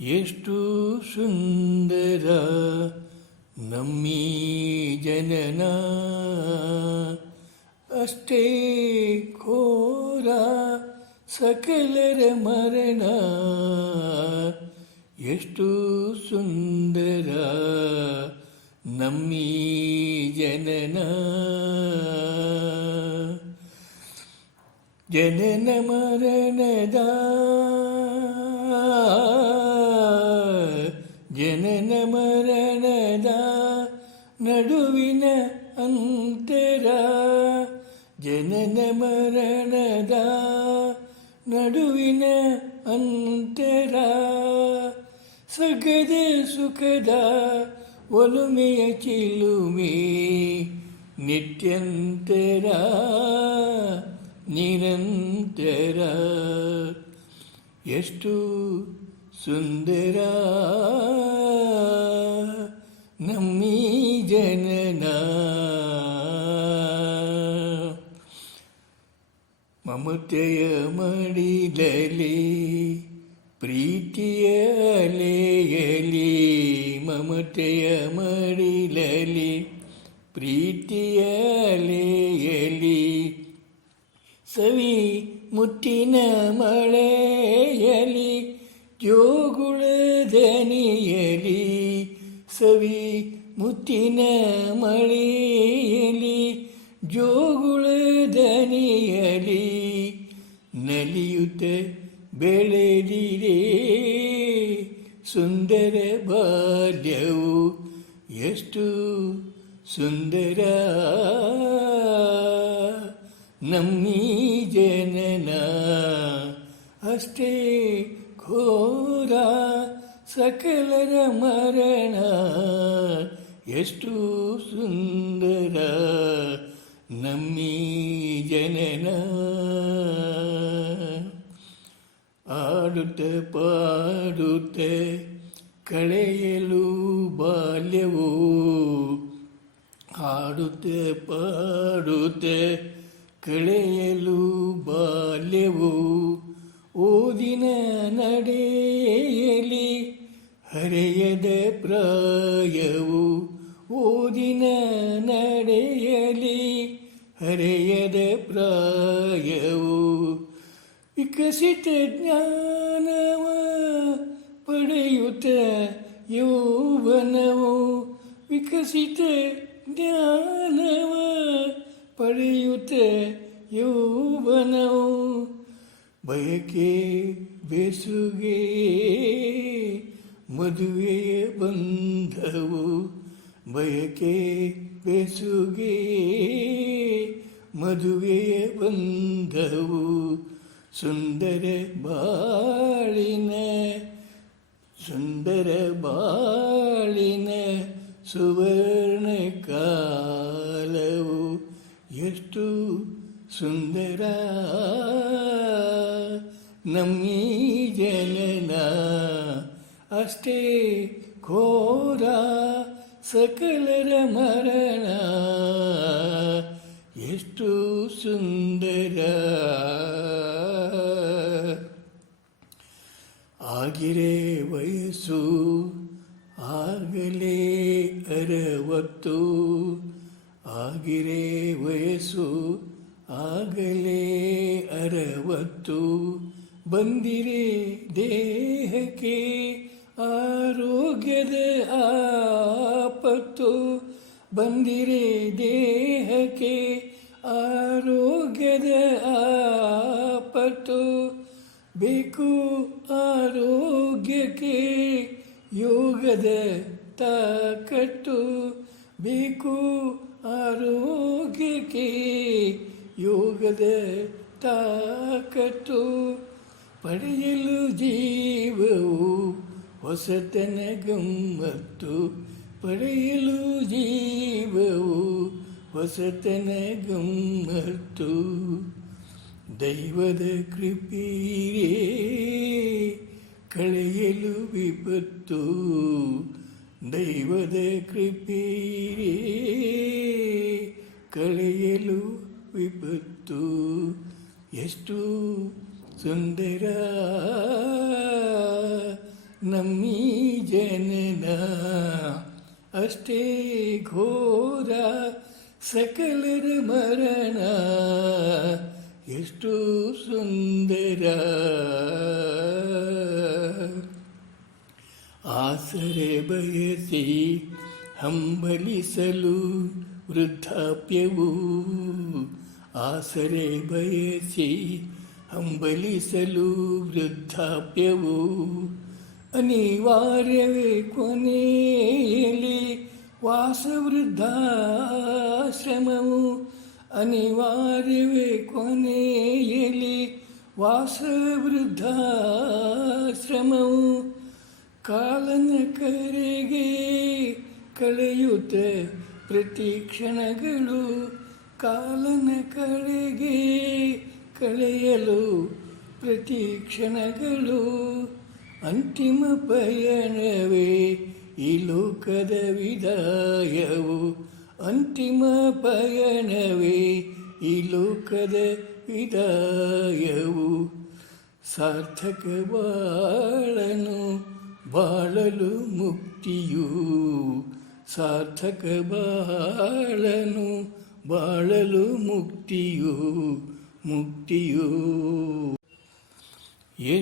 ಎಷ್ಟು ಸುಂದರ ನಮ್ಮೀ ಜನನ. ಅಷ್ಟೇ ಘೋರ ಸಕಲರ ಮರಣ. ಎಷ್ಟು ಸುಂದರ ನಮ್ಮೀ ಜನನ. ಜನನ ಮರಣದ ಜನನ ಮರಣದ ನಡುವಿನ ಅಂತರ. ಜನನ ಮರಣದ ನಡುವಿನ ಅಂತರ. ಸಗದ ಸುಖದ ಒಲುಮೆಯ ಚಿಲುಮೆ ನಿತ್ಯಂತರ. ನಿರಂತರ. ಎಷ್ಟು ಸುಂದರ. ನಮ್ಮೀ ಜನನ ಮಮತೆಯ ಮಡಿಲಲಿ ಪ್ರೀತಿಯ ಅಲೆಯಲಿ ಮಮತೆಯ ಮಡಿಲಲಿ ಪ್ರೀತಿಯ ಅಲೆಯಲಿ ಸವಿ ಮುತ್ತಿನ ಮಳೆಯಲಿ ಜೋಗುಳ ದನಿಯಲಿ ಸವಿ ಮುತ್ತಿನ ಮಳೆಯಲಿ ಜೋಗುಳ ದನಿಯಲಿ ನಲಿಯುತ್ತ ಬೆಳೆದಿರೆ ಸುಂದರ ಬಾಲ್ಯವು ಎಷ್ಟು ಸುಂದರ. ನಮ್ಮೀ ಜನನ ಅಷ್ಟೇ ಘೋರ. ಸಕಲರ ಮರಣ ಎಷ್ಟು ಸುಂದರ ನಮ್ಮೀ ಜನನ ಆಡುತ್ತೆ ಪಾಡುತ್ತೆ ಕಳೆಯಲು ಬಾಲ್ಯವು ಹಾಡುತ್ತೆ ಪಾಡುತ್ತೆ ಕಳೆಯಲು ಹರೆಯದ ಪ್ರಾಯವು ವಿಕಸಿತ ಜ್ಞಾನವ ಪಡೆಯುತ್ತ ಯೌವನವು. ವಿಕಸಿತ ಜ್ಞಾನವ ಪಡೆಯುತ್ತ ಯೌವನವು. ಬಯಕೆ ಬೆಸುಗೆ ಮದುವೆಯ ಬಂಧವು ಬಯಕೆ ಬೆಸುಗೆ ಮದುವೆಯ ಬಂಧವು ಸುಂದರ ಬಾಳಿನ ಸುಂದರ ಬಾಳಿನ ಸುವರ್ಣ ಕಾಲವು ಎಷ್ಟು ಸುಂದರ. ನಮ್ಮೀ ಜನನ ಅಷ್ಟೇ ಘೋರ ಸಕಲರ ಮರಣ. ಎಷ್ಟು ಸುಂದರ. ಆಗಿರೇ ವಯಸ್ಸು ಆಗಲೇ ಅರವತ್ತು. ಆಗಿರೇ ವಯಸ್ಸು ಆಗಲೇ ಅರವತ್ತು. ಬಂದಿರೇ ದೇಹಕ್ಕೆ ಆರೋಗ್ಯದ ಆಪತ್ತು ಬಂದಿರೆ ದೇಹಕ್ಕೆ. ಆರೋಗ್ಯದ ಆಪತ್ತು ಬೇಕು ಆರೋಗ್ಯಕ್ಕೆ. ಯೋಗದ ತಾಕತ್ತು ಬೇಕು ಆರೋಗ್ಯಕ್ಕೆ. ಯೋಗದ ತಾಕತ್ತು ಪಡೆಯಲು ಜೀವವು ಹೊಸತನ ಗಮ್ಮತ್ತು ಪಡೆಯಲು ಜೀವವು ಹೊಸತನ ಗಮ್ಮತ್ತು ದೈವದ ಕೃಪೀರೇ ಕಳೆಯಲು ವಿಪತ್ತು. ದೈವದ ಕೃಪೀರೇ ಕಳೆಯಲು ವಿಪತ್ತು. ಎಷ್ಟು ಸುಂದರ ನಮ್ಮೀ ಜನನ ಅಷ್ಟೇ ಘೋರ ಸಕಲರ ಮರಣ. ಎಷ್ಟು ಸುಂದರ. ಆಸರೆ ಬಯಸಿ ಹಂಬಲಿಸಲು ವೃದ್ಧಾಪ್ಯವು. ಆಸರೆ ಬಯಸಿ ಹಂಬಲಿಸಲು ವೃದ್ಧಾಪ್ಯವು. ಅನಿವಾರ್ಯವೇ ಕೊನೆಯಲ್ಲಿ ವಾಸವೃದ್ಧಾಶ್ರಮವು ಅನಿವಾರ್ಯವೇ ಕೊನೆಯಲ್ಲಿ ವಾಸವೃದ್ಧಾಶ್ರಮವು ಕಾಲನ ಕರೆಗೆ ಕಳೆಯುತ್ತ ಪ್ರತಿ ಕ್ಷಣಗಳು ಕಾಲನ ಕಡೆಗೆ ಕಳೆಯಲು ಪ್ರತಿ ಕ್ಷಣಗಳು ಅಂತಿಮ ಪಯಣವೇ ಈ ಲೋಕದ ವಿದಾಯವು. ಅಂತಿಮ ಪಯಣವೇ ಈ ಲೋಕದ ವಿದಾಯವು. ಸಾರ್ಥಕ ಬಾಳನು ಬಾಳಲು ಮುಕ್ತಿಯು. ಸಾರ್ಥಕ ಬಾಳನು ಬಾಳಲು ಮುಕ್ತಿಯು. ಮುಕ್ತಿಯು.